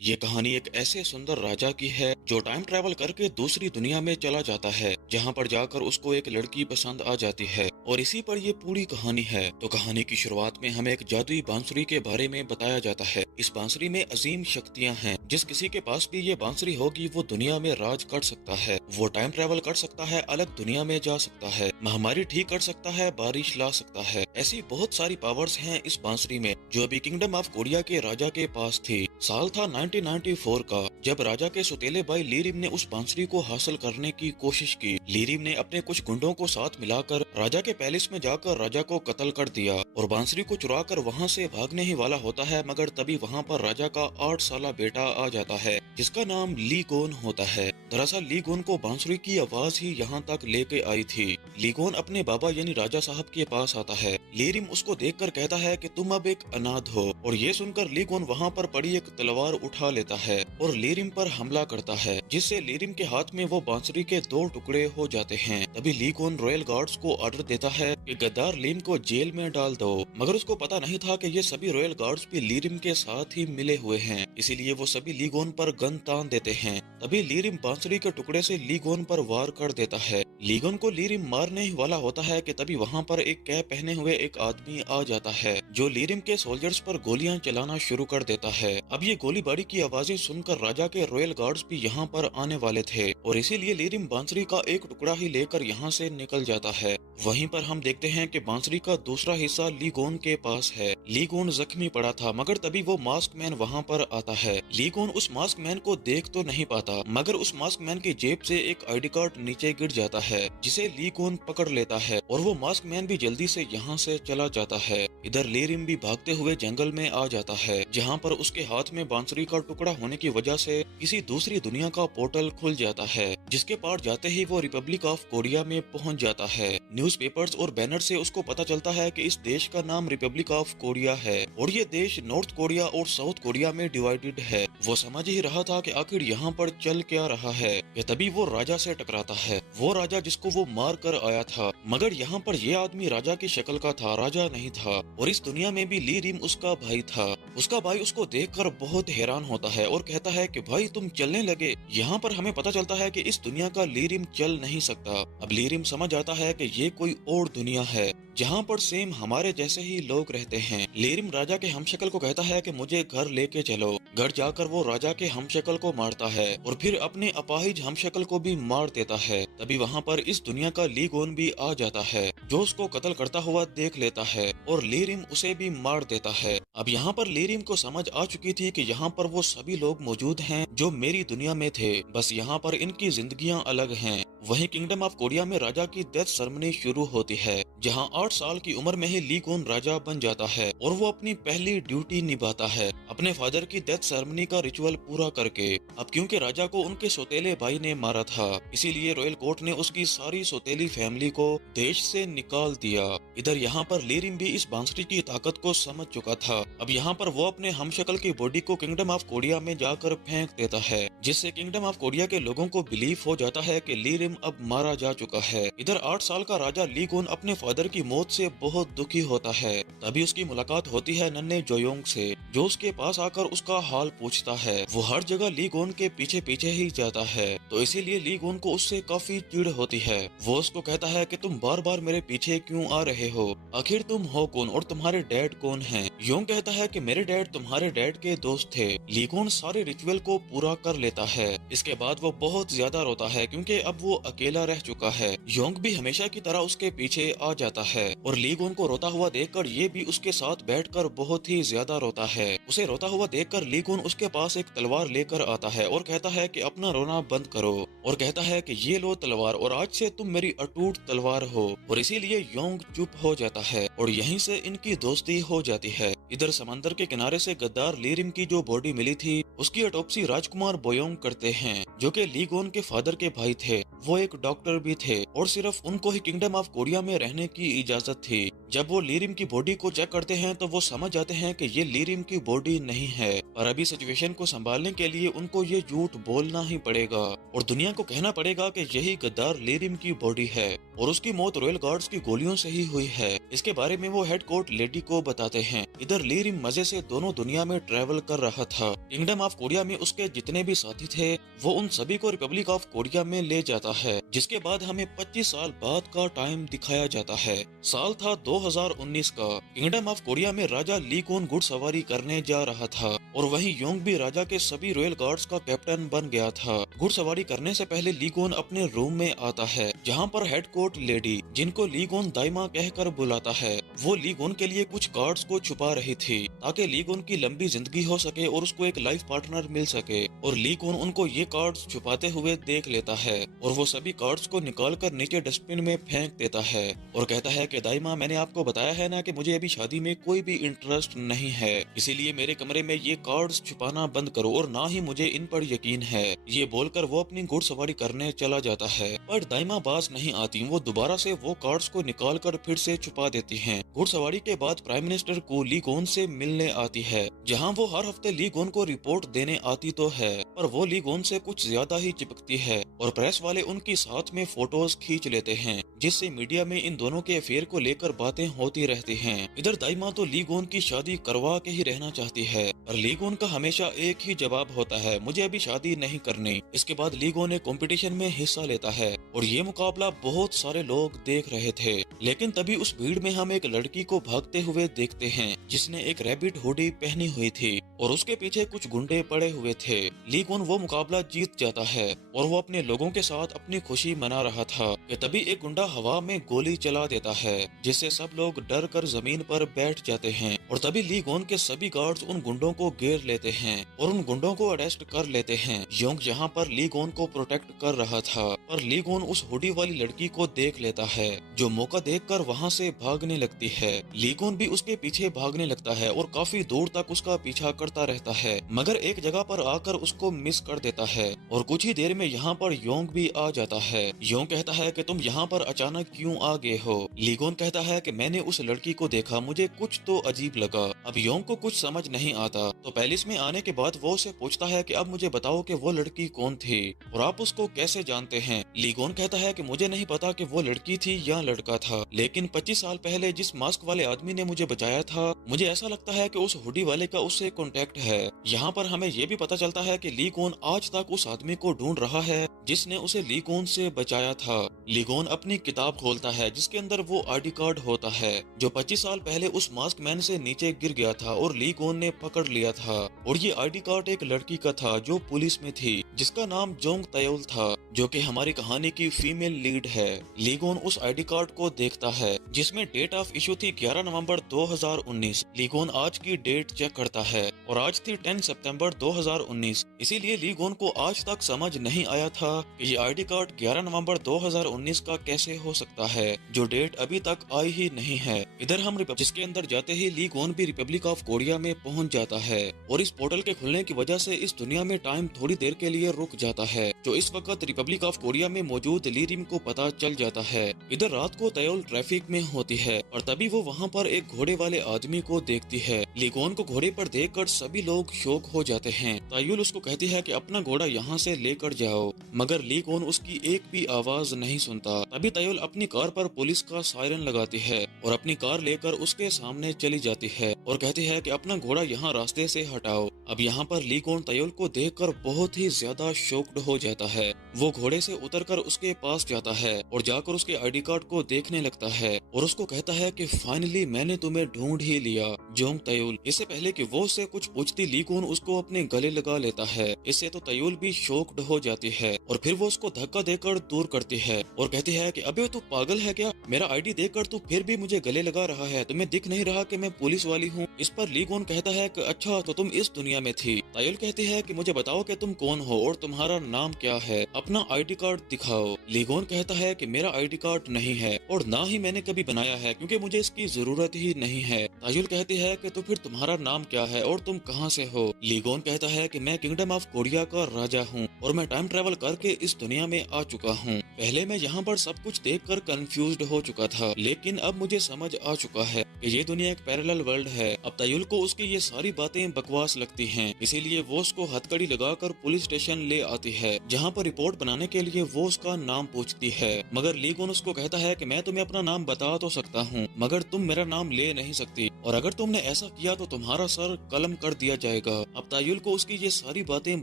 ये कहानी एक ऐसे सुंदर राजा की है जो टाइम ट्रैवल करके दूसरी दुनिया में चला जाता है, जहाँ पर जाकर उसको एक लड़की पसंद आ जाती है और इसी पर ये पूरी कहानी है। तो कहानी की शुरुआत में हमें एक जादुई बांसुरी के बारे में बताया जाता है। इस बांसुरी में अजीम शक्तियाँ हैं। जिस किसी के पास भी ये बांसुरी होगी वो दुनिया में राज कर सकता है, वो टाइम ट्रैवल कर सकता है, अलग दुनिया में जा सकता है, महामारी ठीक कर सकता है, बारिश ला सकता है। ऐसी बहुत सारी पावर्स हैं इस बांसुरी में, जो अभी किंगडम ऑफ कोरिया के राजा के पास थी। साल था 1994 का, जब राजा के सौतेले भाई लीरिम ने उस बांसुरी को हासिल करने की कोशिश की। लीरिम ने अपने कुछ गुंडों को साथ मिलाकर राजा के पैलेस में जाकर राजा को कत्ल कर दिया और बांसुरी को चुराकर वहां से भागने ही वाला होता है, मगर तभी वहां पर राजा का 8 साला बेटा आ जाता है, जिसका नाम ली गोन होता है। दरअसल ली गोन को बांसुरी की आवाज ही यहाँ तक लेके आई थी। ली गोन अपने बाबा यानी राजा साहब के पास आता है। लीरिम उसको देखकर कहता है कि तुम अब एक अनाथ हो, और ये सुनकर ली गोन वहाँ पर पड़ी एक तलवार उठा लेता है और लीरिम पर हमला करता है, जिससे लीरिम के हाथ में वो बांसुरी के 2 टुकड़े हो जाते हैं। तभी ली गोन रॉयल गार्ड्स को ऑर्डर देता है कि गद्दार लीम को जेल में डाल दो, मगर उसको पता नहीं था कि ये सभी रॉयल गार्ड्स भी लीरिम के साथ ही मिले हुए हैं, इसीलिए वो सभी ली गोन पर गन तान देते हैं। तभी लीरिम बांसुरी के टुकड़े से ली गोन पर वार कर देता है। ली गोन को लीरिम मारने ही वाला होता है कि तभी वहाँ पर एक कैप पहने हुए एक आदमी आ जाता है, जो लीरिम के सोल्जर्स पर गोलियां चलाना शुरू कर देता है। अब ये गोलीबारी की आवाजें सुनकर राजा के रॉयल गार्ड्स भी यहाँ पर आने वाले थे और इसीलिए लीरिम बांसुरी का एक टुकड़ा ही लेकर यहाँ से निकल जाता है। वहीं पर हम देखते हैं कि बांसुरी का दूसरा हिस्सा ली गोन के पास है। ली गोन जख्मी पड़ा था, मगर तभी वो मास्क मैन वहाँ पर आता है। ली गोन उस मास्क मैन को देख तो नहीं पाता, मगर उस मास्क मैन की जेब से एक आईडी कार्ड नीचे गिर जाता है, जिसे ली गोन पकड़ लेता है और वो मास्क मैन भी जल्दी से यहाँ से चला जाता है। इधर लीरिम भी भागते हुए जंगल में आ जाता है, जहाँ पर उसके हाथ में बांसुरी का टुकड़ा होने की वजह से किसी दूसरी दुनिया का पोर्टल खुल जाता है, जिसके पार जाते ही वो रिपब्लिक ऑफ कोरिया में पहुँच जाता है। न्यूज़पेपर्स और बैनर से उसको पता चलता है कि इस देश का नाम रिपब्लिक ऑफ कोरिया है और ये देश नॉर्थ कोरिया और साउथ कोरिया में डिवाइडेड है। वो समझ ही रहा था कि आखिर यहाँ पर चल क्या रहा है कि तभी वो राजा से टकराता है, वो राजा जिसको वो मार कर आया था, मगर यहाँ पर ये आदमी राजा की शक्ल का था, राजा नहीं था। और इस दुनिया में भी लीरिम उसका भाई था। उसका भाई उसको देखकर बहुत हैरान होता है और कहता है कि भाई तुम चलने लगे। यहाँ पर हमें पता चलता है कि इस दुनिया का लीरिम चल नहीं सकता। अब लीरिम समझ आता है कि ये कोई और दुनिया है, जहाँ पर सेम हमारे जैसे ही लोग रहते हैं। लीरिम राजा के हमशक्ल को कहता है कि मुझे घर लेके चलो। घर जाकर वो राजा के हमशक्ल को मारता है और फिर अपने अपाहिज हमशक्ल को भी मार देता है। तभी वहाँ पर इस दुनिया का ली गोन भी आ जाता है, जो उसको कत्ल करता हुआ देख लेता है और लीरिम उसे भी मार देता है। अब यहाँ पर लीरिम को समझ आ चुकी थी कि यहाँ पर वो सभी लोग मौजूद हैं जो मेरी दुनिया में थे, बस यहाँ पर इनकी जिंदगियाँ अलग हैं। वहीं किंगडम ऑफ कोरिया में राजा की डेथ सेरेमनी शुरू होती है, जहां 8 साल की उम्र में ही ली गोन राजा बन जाता है और वो अपनी पहली ड्यूटी निभाता है, अपने फादर की डेथ सेरेमनी का रिचुअल पूरा करके। अब क्योंकि राजा को उनके सौतेले भाई ने मारा था, इसीलिए रॉयल कोर्ट ने उसकी सारी सौतेली फैमिली को देश से निकाल दिया। इधर यहाँ पर लीरिम भी इस बांसुरी की ताकत को समझ चुका था। अब यहाँ पर वो अपने हमशक्ल की बॉडी को किंगडम ऑफ कोरिया में जाकर फेंक देता है, जिससे किंगडम ऑफ कोरिया के लोगों को बिलीव हो जाता है कि लीरिम अब मारा जा चुका है। इधर 8 साल का राजा ली गोन अपने फादर की मौत से बहुत दुखी होता है। तभी उसकी मुलाकात होती है नन्हे जोयोंग से, जो उसके पास आकर उसका हाल पूछता है। वो हर जगह ली गोन के पीछे पीछे ही जाता है, तो इसीलिए ली गोन को उससे काफी चिढ़ होती है। वो उसको कहता है कि तुम बार बार मेरे पीछे क्यों आ रहे हो, आखिर तुम हो कौन और तुम्हारे डैड कौन हैं? योंग कहता है कि मेरे डैड तुम्हारे डैड के दोस्त थे। ली गोन सारे रिचुअल को पूरा कर लेता है। इसके बाद वो बहुत ज्यादा रोता है, क्योंकि अब वो अकेला रह चुका है। योंग भी हमेशा की तरह उसके पीछे आ जाता है और ली गोन को रोता हुआ देखकर ये भी उसके साथ बैठकर बहुत ही ज्यादा रोता है। उसे रोता हुआ देखकर ली गोन उसके पास एक तलवार लेकर आता है और कहता है कि अपना रोना बंद करो, और कहता है कि ये लो तलवार और आज से तुम मेरी अटूट तलवार हो। और इसीलिए योंग चुप हो जाता है और यहीं से इनकी दोस्ती हो जाती है। इधर समंदर के किनारे से गद्दार लीरिम की जो बॉडी मिली थी, उसकी ऑटोप्सी राजकुमार बोयोंग करते हैं, जो कि ली गोन के फादर के भाई थे। वो एक डॉक्टर भी थे और सिर्फ उनको ही किंगडम ऑफ कोरिया में रहने की इजाजत थी। जब वो लीरिम की बॉडी को चेक करते हैं तो वो समझ जाते हैं कि ये लीरिम की बॉडी नहीं है और अभी सिचुएशन को संभालने के लिए उनको ये झूठ बोलना ही पड़ेगा और दुनिया को कहना पड़ेगा कि यही गद्दार लीरिम की बॉडी है और उसकी मौत रॉयल गार्ड्स की गोलियों से ही हुई है। इसके बारे में वो हेड कोर्ट लेडी को बताते हैं। इधर लीरिम मजे से दोनों दुनिया में ट्रेवल कर रहा था। किंगडम ऑफ कोरिया में उसके जितने भी साथी थे वो उन सभी को रिपब्लिक ऑफ कोरिया में ले जाता है, जिसके बाद हमें 25 साल बाद का टाइम दिखाया जाता है। साल था 2019 का। किंगडम ऑफ कोरिया में राजा ली कून घुड़सवारी करने जा रहा था और वहीं योंग भी राजा के सभी रॉयल गार्ड्स का कैप्टन बन गया था। घुड़सवारी करने से पहले ली कून अपने रूम में आता है जहां पर हेड कोर्ट लेडी, जिनको ली कून दाइमा कहकर बुलाता है, वो ली कून के लिए कुछ कार्ड्स को छुपा रही थी ताकि ली कून की लंबी जिंदगी हो सके और उसको एक लाइफ पार्टनर मिल सके। और ली कून उनको ये कार्ड्स छुपाते हुए देख लेता है और वो सभी कार्ड्स को निकाल कर नीचे डस्टबिन में फेंक देता है और कहता है कि दाइमा, मैंने आपको बताया है ना कि मुझे अभी शादी में कोई भी इंटरेस्ट नहीं है, इसीलिए मेरे कमरे में ये कार्ड्स छुपाना बंद करो और ना ही मुझे इन पर यकीन है। ये बोलकर वो अपनी घुड़सवारी करने चला जाता है पर दाइमा बाज नहीं आती। वो दोबारा से वो कार्ड्स को निकाल कर फिर से छुपा देती हैं। घुड़सवारी के बाद प्राइम मिनिस्टर को ली कून से मिलने आती है, जहां वो हर हफ्ते ली कून को रिपोर्ट देने आती तो है पर वो ली कून से कुछ ज्यादा ही चिपकती है और प्रेस वाले उनकी साथ में फोटोज खींच लेते हैं, जिससे मीडिया में इन दोनों के अफेयर को लेकर बातें होती रहती हैं। इधर दाइमा तो ली कून की शादी करवा के ही रहना चाहती है और ली कून का हमेशा एक ही जवाब होता है, मुझे अभी शादी नहीं करनी। इसके बाद ली कून एक कंपटीशन में हिस्सा लेता है और ये मुकाबला बहुत सारे लोग देख रहे थे, लेकिन तभी उस भीड़ में हम एक लड़की को भागते हुए देखते हैं जिसने एक रैबिट हुडी पहनी हुई थी और उसके पीछे कुछ गुंडे पड़े हुए थे। ली कून वो मुकाबला जीत जाता है और वो अपने लोगों के साथ अपनी खुशी मना रहा था कि तभी एक गुंडा हवा में गोली चला देता है, जिससे सब लोग डर कर जमीन पर बैठ जाते हैं और तभी ली कून के सभी गार्ड्स उन गुंडों को घेर लेते हैं और उन गुंडों को अरेस्ट कर लेते हैं। योंग जहां पर ली कून को प्रोटेक्ट कर रहा था पर ली कून उस हुडी वाली लड़की को देख लेता है जो मौका देखकर वहां से भागने लगती है। ली कून भी उसके पीछे भागने लगता है और काफी दूर तक उसका पीछा करता रहता है, मगर एक जगह पर आकर उसको मिस कर देता है और कुछ ही देर में यहाँ पर योंग भी आ जाता है। योंग कहता है कि तुम यहाँ पर अचानक क्यों आ गए हो? ली कून कहता है कि मैंने उस लड़की को देखा, मुझे कुछ तो अजीब लगा। अब योंग को कुछ समझ नहीं आता तो पैलेस में आने के बाद वो उसे पूछता है कि अब मुझे बताओ कि वो लड़की कौन थी और आप उसको कैसे जानते हैं? ली कून कहता है कि मुझे नहीं पता कि वो लड़की थी या लड़का था, लेकिन 25 साल पहले जिस मास्क वाले आदमी ने मुझे बचाया था, मुझे ऐसा लगता है कि उस हुडी वाले का उससे कांटेक्ट है। यहाँ पर हमें ये भी पता चलता है कि ली कून आज तक उस आदमी को ढूंढ रहा है जिसने उसे ली कून से बचाया था। ली कून अपनी किताब खोलता है जिसके अंदर वो आईडी कार्ड होता है जो 25 साल पहले उस मास्क मैन से नीचे गिर गया था और ली कून ने पकड़ लिया था और ये आईडी कार्ड एक लड़की का था जो पुलिस में थी, जिसका नाम जोंग तयोल था, जो कि हमारी कहानी की फीमेल लीड है। ली कून उस आईडी कार्ड को देखता है जिसमें डेट ऑफ इशू थी 11 नवंबर 2019। ली कून आज की डेट चेक करता है और आज थी 10 सितंबर 2019, इसीलिए ली कून को आज तक समझ नहीं आया था कि ये आईडी कार्ड 11 नवंबर 2019 का कैसे हो सकता है, जो डेट अभी तक आई ही नहीं है। इधर हम जिसके अंदर जाते ही ली कून भी रिपब्लिक ऑफ कोरिया में पहुंच जाता है और इस पोर्टल के खुलने की वजह से इस दुनिया में टाइम थोड़ी देर के लिए रुक जाता है, जो इस वक्त रिपब्लिक ऑफ कोरिया में मौजूद लीरिम को पता चल जाता है। इधर रात को तयोल ट्रैफिक में होती है और तभी वो वहाँ पर एक घोड़े वाले आदमी को देखती है। ली कून को घोड़े पर देखकर सभी लोग शॉक हो जाते हैं। तयोल उसको कहती है कि अपना घोड़ा यहाँ से लेकर जाओ, मगर ली कून उसकी एक भी आवाज नहीं सुनता। तभी तयोल अपनी कार पर पुलिस का सायरन लगाती है और अपनी कार लेकर उसके सामने चली जाती है और कहती है कि अपना घोड़ा यहाँ रास्ते से हटाओ। अब यहाँ पर ली कून तयोल को देखकर बहुत ही ज्यादा शॉक्ड हो जाता है। वो घोड़े से उतरकर उसके पास जाता है और जाकर उसके आईडी कार्ड को देखने लगता है और उसको कहता है कि फाइनली मैंने तुम्हें ढूंढ ही लिया जोंग तयोल। इससे पहले कि वो उससे कुछ पूछती ली कून उसको अपने गले लगा लेता है। इससे तो तयोल भी शॉक्ड हो जाती है और फिर वो उसको धक्का देकर दूर करती है और कहती है कि अबे तू पागल है क्या? मेरा आईडी देखकर तू फिर भी मुझे गले लगा रहा है, तुम्हें दिख नहीं रहा कि मैं पुलिस वाली हूँ? इस पर ली कून कहता है कि अच्छा तो तुम इस दुनिया में थी। तयोल कहती है कि मुझे बताओ कि तुम कौन हो और तुम्हारा नाम क्या है, अपना आईडी कार्ड दिखाओ। ली कून कहता है कि मेरा आईडी कार्ड नहीं है और ना ही मैंने कभी बनाया है क्योंकि मुझे इसकी जरूरत ही नहीं है। तयोल कहती है कि तो फिर तुम्हारा नाम क्या है और तुम कहाँ से हो? लीगोन कहता है कि मैं किंगडम ऑफ कोरिया का राजा हूँ और मैं टाइम ट्रेवल करके इस दुनिया में आ चुका हूँ। पहले मैं यहाँ पर सब कुछ देखकर कंफ्यूज्ड हो चुका था, लेकिन अब मुझे समझ आ चुका है कि ये दुनिया एक पैरेलल वर्ल्ड है। अब तायुल को उसकी ये सारी बातें बकवास लगती हैं, इसीलिए वो उसको हथकड़ी लगाकर पुलिस स्टेशन ले आती है, जहाँ पर रिपोर्ट बनाने के लिए वो उसका नाम पूछती है। मगर लीगोन उसको कहता है कि मैं तुम्हें अपना नाम बता तो सकता हूँ, मगर तुम मेरा नाम ले नहीं सकती, और अगर तुमने ऐसा किया तो तुम्हारा सर कलम कर दिया जाएगा। अब तायुल को उसकी ये सारी बातें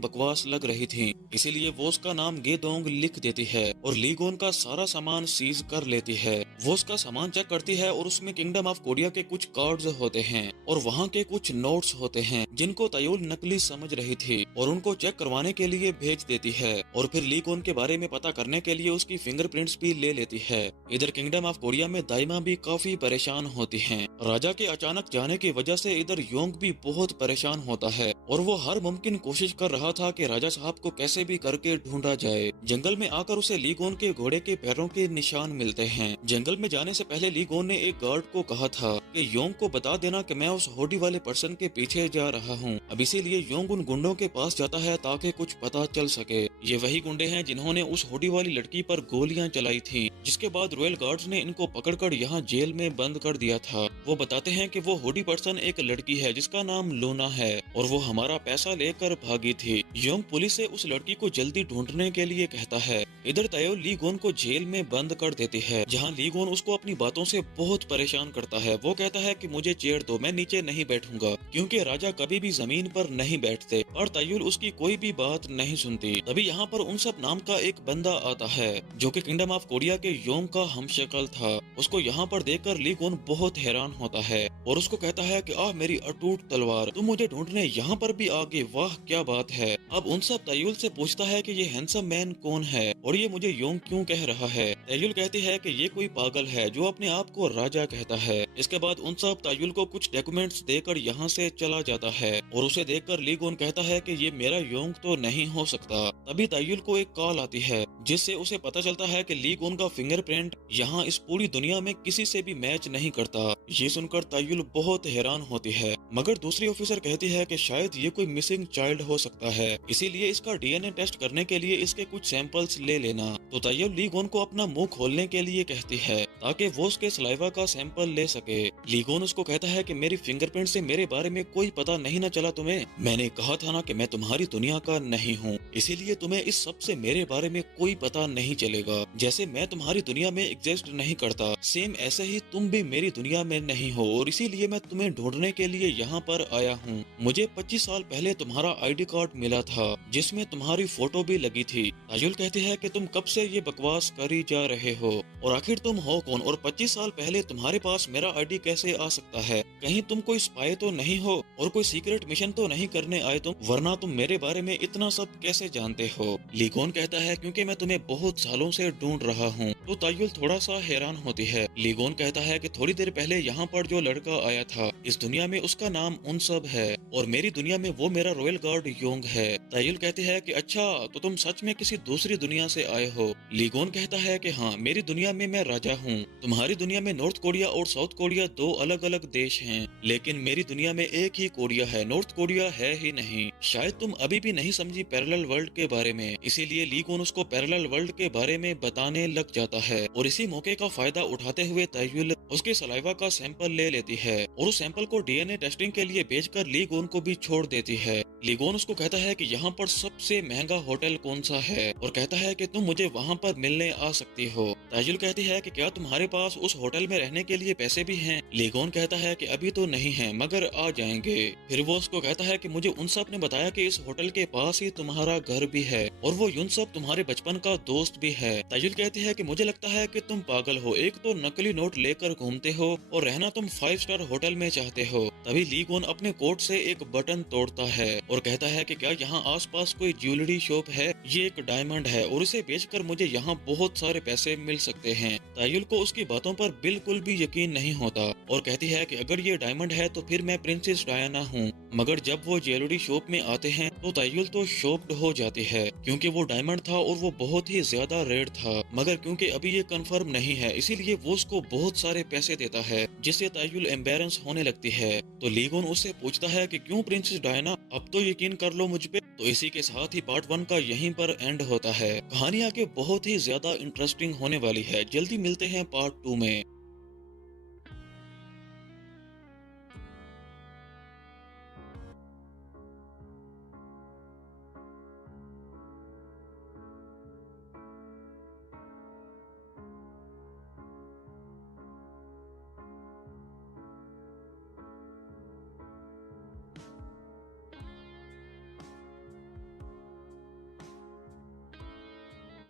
बकवास लग रही थी, इसीलिए वो उसका नाम गेदोंग लिख देती है और लीगोन का सारा सामान सीज कर लेती है। वो उसका सामान चेक करती है और उसमें किंगडम ऑफ कोरिया के कुछ कार्ड्स होते हैं और वहाँ के कुछ नोट्स होते हैं जिनको तायुल नकली समझ रही थी, और उनको चेक करवाने के लिए भेज देती है। और फिर लीगोन के बारे में पता करने के लिए उसकी फिंगरप्रिंट्स भी ले लेती है। इधर किंगडम ऑफ कोरिया में दाइमा भी काफी परेशान होती हैं। राजा के अचानक जाने की वजह से इधर योंग भी बहुत परेशान होता है और वो हर मुमकिन कोशिश कर रहा था कि राजा साहब को कैसे भी करके ढूंढा जाए। जंगल में आकर उसे लीगोन के घोड़े के पैरों के निशान मिलते हैं। जंगल में जाने से पहले लीगोन ने एक गार्ड को कहा था कि योंग को बता देना कि मैं उस होडी वाले पर्सन के पीछे जा रहा हूँ। अब इसीलिए योंग उन गुंडों के पास जाता है ताकि कुछ पता चल सके। ये वही गुंडे हैं जिन्होंने उस होडी वाली लड़की पर गोलियां चलाई थी, जिसके बाद रॉयल गार्ड्स ने इनको पकड़कर यहाँ जेल में बंद कर दिया था। वो बताते हैं कि वो होडी पर्सन एक लड़की है जिसका नाम लूना है और वो हमारा पैसा लेकर भागी थी। योंग पुलिस से उस लड़की को जल्दी ढूंढने के लिए कहता है। इधर तायुल लीगोन को जेल में बंद कर देती है, जहाँ लीगोन उसको अपनी बातों से बहुत परेशान करता है। वो कहता है कि मुझे चेयर दो, मैं नीचे नहीं बैठूंगा, क्योंकि राजा कभी भी जमीन पर नहीं बैठते, और तायुल उसकी कोई भी बात नहीं सुनती। तभी यहाँ पर उन सब नाम का एक बंदा आता है जो कि किंगडम ऑफ कोरिया के योंग का हमशक्ल था। उसको यहाँ पर देखकर लीगोन बहुत हैरान होता है और उसको कहता है कि आह मेरी अटूट तलवार, तुम मुझे ढूंढने यहाँ पर भी आ गए, वाह क्या बात है। अब उन सब तायुल से पूछता है कि ये हैंडसम मैन कौन है और ये मुझे योंग क्यों कह रहा है। तायुल कहती है कि ये कोई पागल है जो अपने आप को राजा कहता है। इसके बाद उन सब तायुल को कुछ डॉक्यूमेंट्स देकर यहाँ से चला जाता है और उसे देखकर लीगोन कहता है कि ये मेरा योंग तो नहीं हो सकता। तभी तायुल को एक कॉल आती है जिससे उसे पता चलता है कि लीगोन का फिंगरप्रिंट यहाँ इस पूरी दुनिया में किसी से भी मैच नहीं करता। ये सुनकर तायुल बहुत हैरान होती है, मगर दूसरी ऑफिसर कहती है कि शायद ये कोई मिसिंग चाइल्ड हो सकता है, इसीलिए इसका डीएनए टेस्ट करने के लिए इसके कुछ सैंपल्स ले लेना। तो तायुल लीगोन को अपना मुंह खोलने के लिए कहती है ताकि वो उसके सलाइवा का सैंपल ले सके। लीगोन उसको कहता है कि मेरी फिंगरप्रिंट से मेरे बारे में कोई पता नहीं न चला तुम्हें? मैंने कहा था ना कि मैं तुम्हारी दुनिया का नहीं हूँ, इसीलिए तुम्हें इस सब से मेरे बारे में कोई पता नहीं चलेगा। जैसे मैं तुम्हारी दुनिया में एग्जिस्ट नहीं करता, सेम ऐसे ही तुम भी मेरी दुनिया में नहीं हो, और इसीलिए मैं तुम्हें ढूंढने के लिए यहाँ पर आया हूँ। मुझे 25 साल पहले तुम्हारा आईडी कार्ड मिला था जिसमें तुम्हारी फोटो भी लगी थी। तायुल कहती है कि तुम कब से ये बकवास करी जा रहे हो और आखिर तुम हो कौन, और 25 साल पहले तुम्हारे पास मेरा आईडी कैसे आ सकता है? कहीं तुम कोई स्पाई तो नहीं हो और कोई सीक्रेट मिशन तो नहीं करने आए तुम, वरना तुम मेरे बारे में इतना सब कैसे जानते हो? लीगोन कहता है क्योंकि मैं तुम्हें बहुत सालों से ढूंढ रहा हूँ। तो तायुल थोड़ा सा हैरान होती है। लीगोन कहता है कि थोड़ी देर पहले यहाँ पर जो लड़का आया था इस दुनिया में उसका नाम उनसब है और मेरी दुनिया में वो मेरा रॉयल गार्ड योंग है। तायुल कहती है कि अच्छा तो तुम सच में किसी दूसरी दुनिया से आए हो? लीगोन कहता है कि हाँ, मेरी दुनिया में मैं राजा हूँ। तुम्हारी दुनिया में नॉर्थ कोरिया और साउथ कोरिया दो अलग अलग देश हैं, लेकिन मेरी दुनिया में एक ही कोरिया है, नॉर्थ कोरिया है ही नहीं। शायद तुम अभी भी नहीं समझी पैरेलल वर्ल्ड के बारे में, इसीलिए लीगोन उसको पैरेलल वर्ल्ड के बारे में बताने लग जाता है और इसी मौके का फायदा उठाते हुए तायुल उसके सलाइवा का सैंपल ले लेती है और उस सैंपल को डीएनए टेस्टिंग के लिए भेजकर लीगोन को भी छोड़ देती है। लीगोन उसको कहता है कि यहाँ पर सबसे महंगा होटल कौन सा है और कहता है कि तुम मुझे वहाँ पर मिलने आ सकती हो। ताजुल कहती है कि क्या तुम्हारे पास उस होटल में रहने के लिए पैसे भी हैं? लीगोन कहता है कि अभी तो नहीं है मगर आ जाएंगे। फिर वो उसको कहता है कि मुझे उनसब ने बताया कि इस होटल के पास ही तुम्हारा घर भी है और वो यूनसब तुम्हारे बचपन का दोस्त भी है। ताजुल कहती है कि मुझे लगता है कि तुम पागल हो, एक तो नकली नोट लेकर घूमते हो और रहना तुम 5 स्टार होटल में चाहते हो। तभी लीगोन अपने कोट से एक बटन तोड़ता है और कहता है कि क्या यहाँ आसपास कोई ज्वेलरी शॉप है? ये एक डायमंड है और इसे बेचकर मुझे यहाँ बहुत सारे पैसे मिल सकते हैं। तायुल को उसकी बातों पर बिल्कुल भी यकीन नहीं होता और कहती है कि अगर ये डायमंड है तो फिर मैं प्रिंसेस डायना हूँ। मगर जब वो ज्वेलरी शॉप में आते हैं तो तायुल तो शॉक्ड हो जाती है क्योंकि वो डायमंड था और वो बहुत ही ज्यादा रेयर था, मगर क्योंकि अभी ये कंफर्म नहीं है इसीलिए वो उसको बहुत सारे पैसे देता है जिससे तायुल एम्बेरेंस होने लगती है। तो लीगोन उससे पूछता है कि क्यों प्रिंसेस डायना, अब तो यकीन कर लो मुझ पे। तो इसी के साथ ही पार्ट 1 का यहीं पर एंड होता है। कहानी आगे बहुत ही ज्यादा इंटरेस्टिंग होने वाली है। जल्दी मिलते हैं पार्ट 2 में।